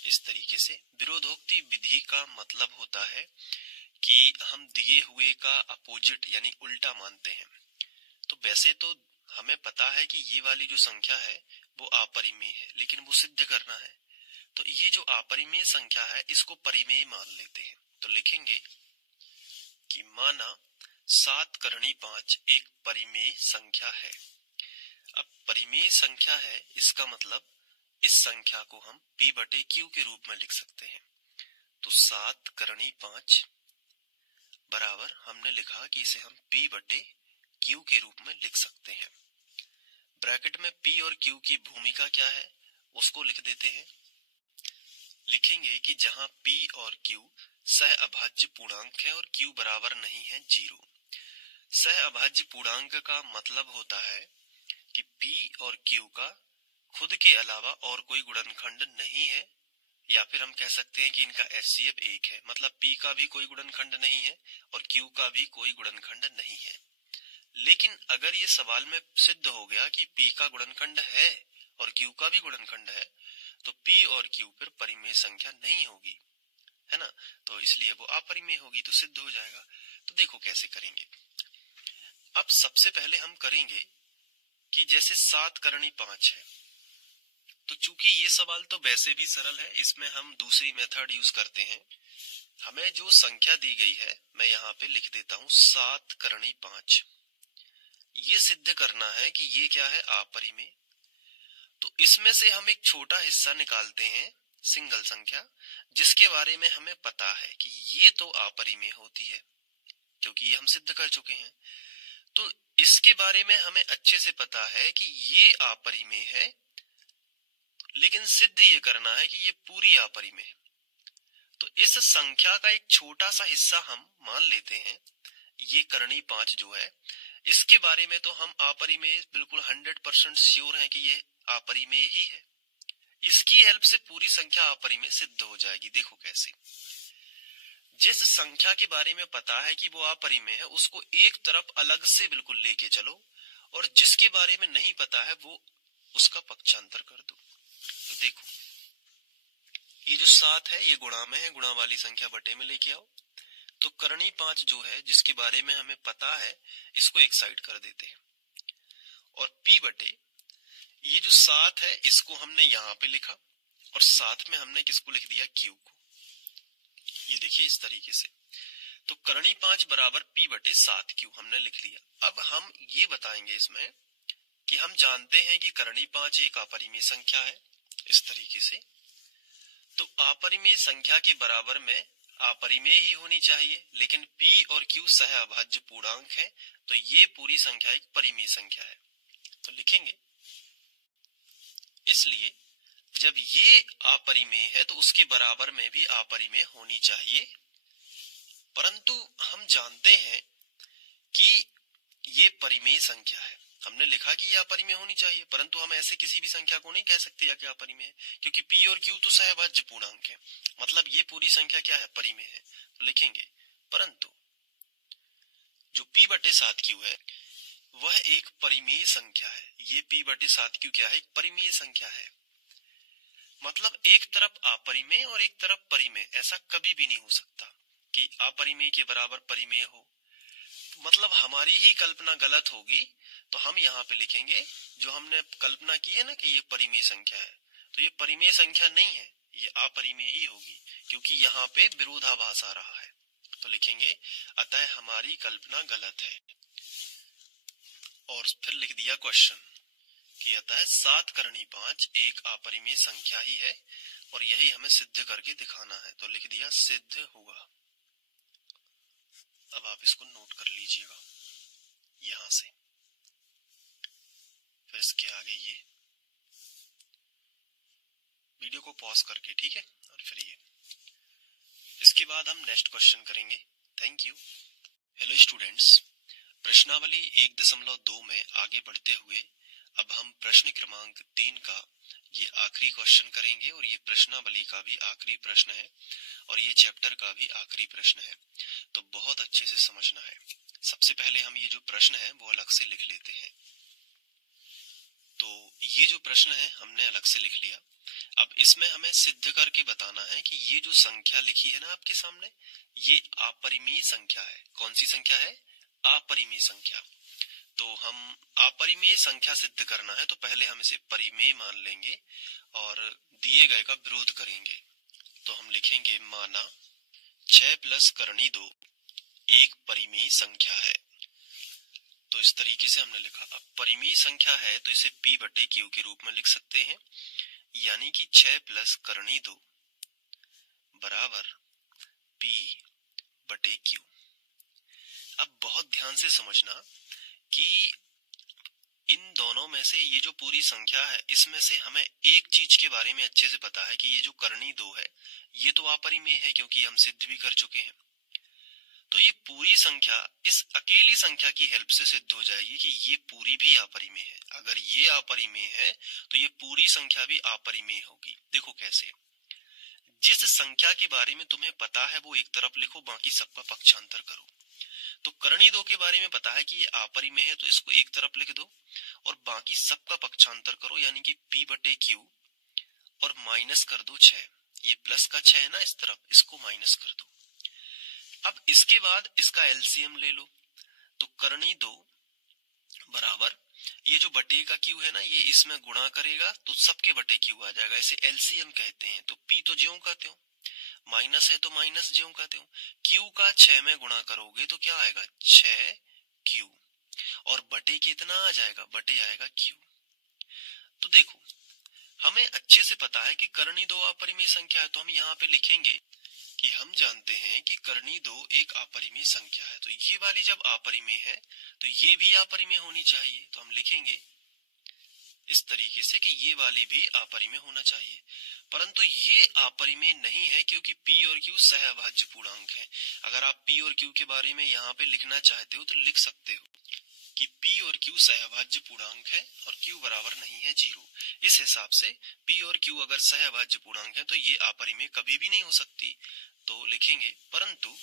इस तरीके से। विरोधोक्ति विधि का मतलब होता है कि हम दिए हुए का अपोजिट यानी उल्टा मानते हैं। तो वैसे तो हमें पता है कि ये वाली जो संख्या है वो अपरिमेय है, लेकिन वो सिद्ध करना है। तो ये जो अपरिमेय संख्या है इसको परिमेय मान लेते हैं। तो लिखेंगे कि माना 7 करणी 5 एक परिमेय संख्या है। अब परिमेय संख्या है, इसका मतलब इस संख्या को हम P/Q के रूप में लिख सकते हैं। तो 7 करणी 5 बराबर हमने लिखा कि इसे हम P/Q के रूप में लिख सकते हैं। ब्रैकेट में P और Q की भूमिका क्या है उसको लिख देते हैं। लिखेंगे कि जहां P और Q सहअभाज्य पूर्णांक है और Q बराबर नहीं है 0। सहअभाज्य पूर्णांक का मतलब होता है कि P और Q का खुद के अलावा और कोई गुणनखंड नहीं है, या फिर हम कह सकते हैं कि इनका HCF 1 है। मतलब P का भी कोई गुणनखंड नहीं है और Q का भी कोई गुणनखंड नहीं है। लेकिन अगर ये सवाल में सिद्ध हो गया कि P का गुणनखंड है और Q का भी गुणनखंड है, तो P और Q फिर परिमेय संख्या नहीं होगी, है ना। तो इसलिए वो अपरिमेय होगी, तो सिद्ध हो जाएगा। तो देखो कैसे करेंगे। अब सबसे पहले हम करेंगे कि जैसे 7 करणी 5 है, तो चूंकि ये सवाल तो वैसे भी सरल है, इसमें हम दूसरी मेथड यूज करते हैं। हमें जो संख्या दी गई है मैं यहाँ पे लिख देता हूँ 7 करणी 5। ये सिद्ध करना है कि ये क्या है, अपरिमेय। तो इसमें से हम एक छोटा हिस्सा निकालते हैं, सिंगल संख्या, जिसके बारे में हमें पता है कि ये तो अपरिमेय होती है, क्योंकि ये हम सिद्ध कर चुके हैं। तो इसके बारे में हमें अच्छे से पता है कि ये अपरिमेय है, लेकिन सिद्ध ये करना है कि ये पूरी अपरिमेय है। तो इस संख्या का एक छोटा सा हिस्सा हम मान लेते हैं, ये करणी 5 जो है, इसके बारे में तो हम अपरिमेय बिल्कुल 100% श्योर हैं कि ये अपरिमेय ही है। इसकी हेल्प से पूरी संख्या अपरिमेय सिद्ध हो जाएगी। देखो कैसे। जिस संख्या के बारे में पता है कि वो अपरिमेय है उसको एक तरफ अलग से बिल्कुल लेके चलो, और जिसके बारे में नहीं पता है वो उसका पक्षांतर कर दो। तो देखो, ये जो 7 है ये गुणा में है, गुणा वाली संख्या बटे में लेके आओ। तो करणी 5 जो है जिसके बारे में हमें पता है, इसको एक साइड कर देते हैं, और P बटे ये जो 7 है इसको हमने यहाँ पे लिखा, और साथ में हमने किसको लिख दिया, Q को। ये देखिए इस तरीके से। तो करणी 5 बराबर P/7Q हमने लिख लिया। अब हम ये बताएंगे इसमें कि हम जानते हैं कि करणी 5 एक अपरिमेय संख्या है, इस तरीके से। तो अपरिमेय संख्या के बराबर में अपरिमेय ही होनी चाहिए, लेकिन P और Q सहअभाज्य पूर्णांक है, तो ये पूरी संख्या एक परिमेय संख्या है। तो लिखेंगे इसलिए जब ये अपरिमेय है तो उसके बराबर में भी अपरिमेय होनी चाहिए। परंतु हम जानते हैं कि ये परिमेय संख्या है। हमने लिखा कि ये अपरिमेय होनी चाहिए, परंतु हम ऐसे किसी भी संख्या को नहीं कह सकते या कि अपरिमेय है, क्योंकि p और q तो सहभाज्य पूर्णांक है। मतलब ये पूरी संख्या क्या है, परिमेय है। तो लिखेंगे परंतु जो p बटे 7q है वह एक परिमेय संख्या है। ये p बटे 7q क्या है, एक परिमेय संख्या है। मतलब एक तरफ अपरिमेय और एक तरफ परिमेय, ऐसा कभी भी नहीं हो सकता कि अपरिमेय के बराबर परिमेय हो। मतलब हमारी ही कल्पना गलत होगी। तो हम यहाँ पे लिखेंगे जो हमने कल्पना की है ना कि ये परिमेय संख्या है, तो ये परिमेय संख्या नहीं है, ये अपरिमेय ही होगी, क्योंकि यहाँ पे विरोधाभास आ रहा है। तो लिखेंगे अतः हमारी कल्पना गलत है। और फिर लिख दिया क्वेश्चन कि अतः 7 करनी 5 एक अपरिमेय संख्या ही है और यही हमें सिद्ध करके दिखाना है। तो लिख दिया सिद्ध हुआ। अब आप इसको नोट कर लीजिएगा यहां से, फिर इसके आगे ये वीडियो को पॉज करके, ठीक है। और फिर ये इसके बाद हम नेक्स्ट क्वेश्चन करेंगे। Thank you. हेलो स्टूडेंट्स, प्रश्नावली 1.2 में आगे बढ़ते हुए अब हम प्रश्न क्रमांक 3 का ये आखिरी क्वेश्चन करेंगे और ये प्रश्नावली का भी आखिरी प्रश्न है और ये चैप्टर का भी आखिरी प्रश्न है। तो बहुत अच्छे से समझना है। सबसे पहले हम ये जो प्रश्न है वो अलग से लिख लेते हैं। तो ये जो प्रश्न है हमने अलग से लिख लिया। अब इसमें हमें सिद्ध करके बताना है कि ये जो संख्या लिखी है ना आपके सामने, ये अपरिमेय संख्या है। कौन सी संख्या है, अपरिमेय संख्या। तो हम अपरिमेय संख्या सिद्ध करना है तो पहले हम इसे परिमेय मान लेंगे और दिए गए का विरोध करेंगे। तो हम लिखेंगे माना 6 प्लस करनी 2 एक परिमेय संख्या है। तो इस तरीके से हमने लिखा। अब परिमेय संख्या है तो इसे p बटे q के रूप में लिख सकते हैं, यानी कि 6 प्लस करनी 2 बराबर p बटे q। अब बहुत ध्यान से समझना कि इन दोनों में से ये जो पूरी संख्या है इसमें से हमें एक चीज के बारे में अच्छे से पता है कि ये जो करनी 2 है ये तो अपरिमेय है, क्योंकि हम सिद्ध भी कर चुके हैं। तो ये पूरी संख्या इस अकेली संख्या की हेल्प से सिद्ध हो जाएगी कि ये पूरी भी अपरिमेय है। अगर ये अपरिमेय है तो ये पूरी संख्या भी अपरिमेय होगी। देखो कैसे, जिस संख्या के बारे में तुम्हें पता है वो एक तरफ लिखो, बाकी सबका पक्षांतर करो। तो करनी 2 के बारे में पता है कि ये अपरिमेय है तो इसको एक तरफ लिख दो और बाकी सबका पक्षांतर करो, यानी कि p बटे q और माइनस कर दो 6। ये प्लस का 6 है ना, इस तरफ इसको माइनस कर दो। अब इसके बाद इसका एलसीएम ले लो। तो करनी 2 बराबर ये जो बटे का q है ना ये इसमें गुणा करेगा तो सबके बटे q आ जाएगा, इसे एलसीएम कहते हैं। तो p तो ज्यों का त्यों, माइनस है तो माइनस ज्यों का त्यों। q का 6 में गुणा करोगे तो क्या आएगा 6q और बटे कितना आ जाएगा, बटे आएगा q। तो देखो हमें अच्छे से पता है कि करनी 2 अपरिमेय संख्या है। तो हम यहाँ पे लिखेंगे कि हम जानते हैं कि करनी 2 एक अपरिमेय संख्या है। तो ये वाली जब अपरिमेय है तो ये भी अपरिमेय होनी चाहिए। तो हम लिखेंगे इस तरीके से कि ये वाली भी अपरिमेय होना चाहिए, परंतु ये अपरिमेय नहीं है क्योंकि p और q सहभाज्य पूर्णांक है। अगर आप p और q के बारे में यहाँ पे लिखना चाहते हो तो लिख सकते हो कि p और q सहभाज्य पूर्णांक है और q बराबर नहीं है 0। इस हिसाब से p और q अगर सहभाज्य पूर्णांक है तो ये अपरिमेय कभी भी नहीं हो सकती। तो लिखेंगे परंतु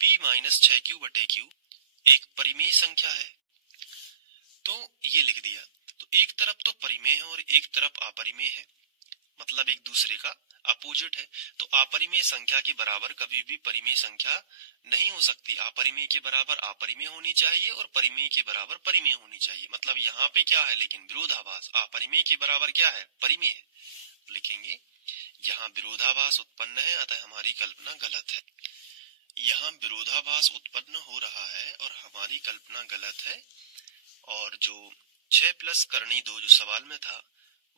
p माइनस 6q बटे q एक परिमेय संख्या है। तो ये लिख दिया। तो एक तरफ तो परिमेय है और एक तरफ अपरिमेय है, मतलब एक दूसरे का अपोजिट है। तो अपरिमेय संख्या के बराबर कभी भी परिमेय संख्या नहीं हो सकती। अपरिमेय के बराबर अपरिमेय होनी चाहिए और परिमेय के बराबर परिमेय होनी चाहिए। मतलब यहाँ पे क्या है लेकिन विरोधाभास, अपरिमेय के बराबर क्या है, परिमेय है। लिखेंगे यहाँ विरोधाभास उत्पन्न है, अतः हमारी कल्पना गलत है। यहाँ विरोधाभास उत्पन्न हो रहा है और हमारी कल्पना गलत है। और जो 6 प्लस करनी 2 जो सवाल में था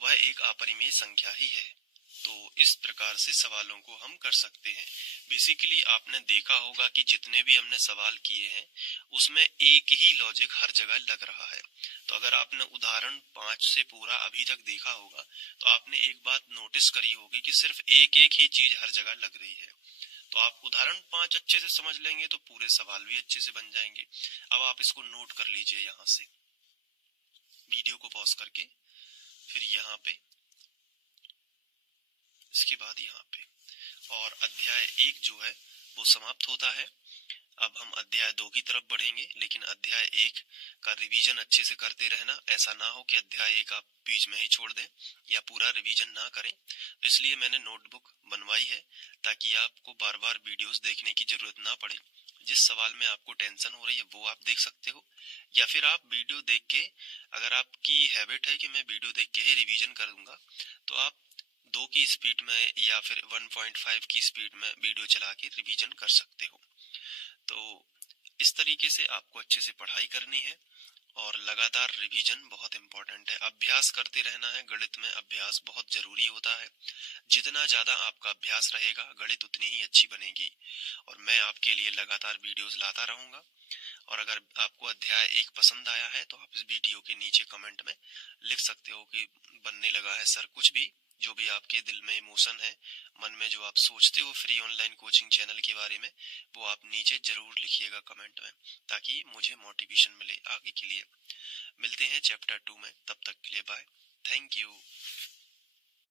वह एक अपरिमेय संख्या ही है। तो इस प्रकार से सवालों को हम कर सकते हैं। बेसिकली आपने देखा होगा कि जितने भी हमने सवाल किए हैं उसमें एक ही लॉजिक हर जगह लग रहा है। तो अगर आपने उदाहरण 5 से पूरा अभी तक देखा होगा तो आपने एक बात नोटिस करी होगी कि सिर्फ एक एक ही चीज हर जगह लग रही है। तो आप उदाहरण 5 अच्छे से समझ लेंगे तो पूरे सवाल भी अच्छे से बन जाएंगे। अब आप इसको नोट कर लीजिए, यहाँ से वीडियो को पॉज करके, फिर यहाँ पे, इसके बाद यहाँ पे, और अध्याय 1 जो है वो समाप्त होता है। अब हम अध्याय 2 की तरफ बढ़ेंगे, लेकिन अध्याय 1 का रिवीजन अच्छे से करते रहना। ऐसा ना हो कि अध्याय 1 आप बीच में ही छोड़ दें या पूरा रिवीजन ना करें। तो इसलिए मैंने नोटबुक बनवाई है ताकि आपको बार बार वीडियोस देखने की जरूरत ना पड़े। जिस सवाल में आपको टेंशन हो रही है वो आप देख सकते हो, या फिर आप वीडियो देख के, अगर आपकी हैबिट है कि मैं वीडियो देख के ही रिवीजन करूंगा, तो आप 2 की स्पीड में या फिर 1.5 की स्पीड में वीडियो चला के रिवीजन कर सकते हो। तो इस तरीके से आपको अच्छे से पढ़ाई करनी है और लगातार रिवीजन बहुत इंपॉर्टेंट है। अभ्यास करते रहना है। गणित में अभ्यास बहुत जरूरी होता है। जितना ज्यादा आपका अभ्यास रहेगा गणित उतनी ही अच्छी बनेगी। और मैं आपके लिए लगातार वीडियोस लाता रहूंगा। और अगर आपको अध्याय 1 पसंद आया है तो आप इस वीडियो के नीचे कमेंट में लिख सकते हो कि बनने लगा है सर। कुछ भी, जो भी आपके दिल में इमोशन है, मन में जो आप सोचते हो फ्री ऑनलाइन कोचिंग चैनल के बारे में, वो आप नीचे जरूर लिखिएगा कमेंट में, ताकि मुझे मोटिवेशन मिले आगे के लिए। मिलते हैं चैप्टर 2 में, तब तक के लिए बाय। Thank you.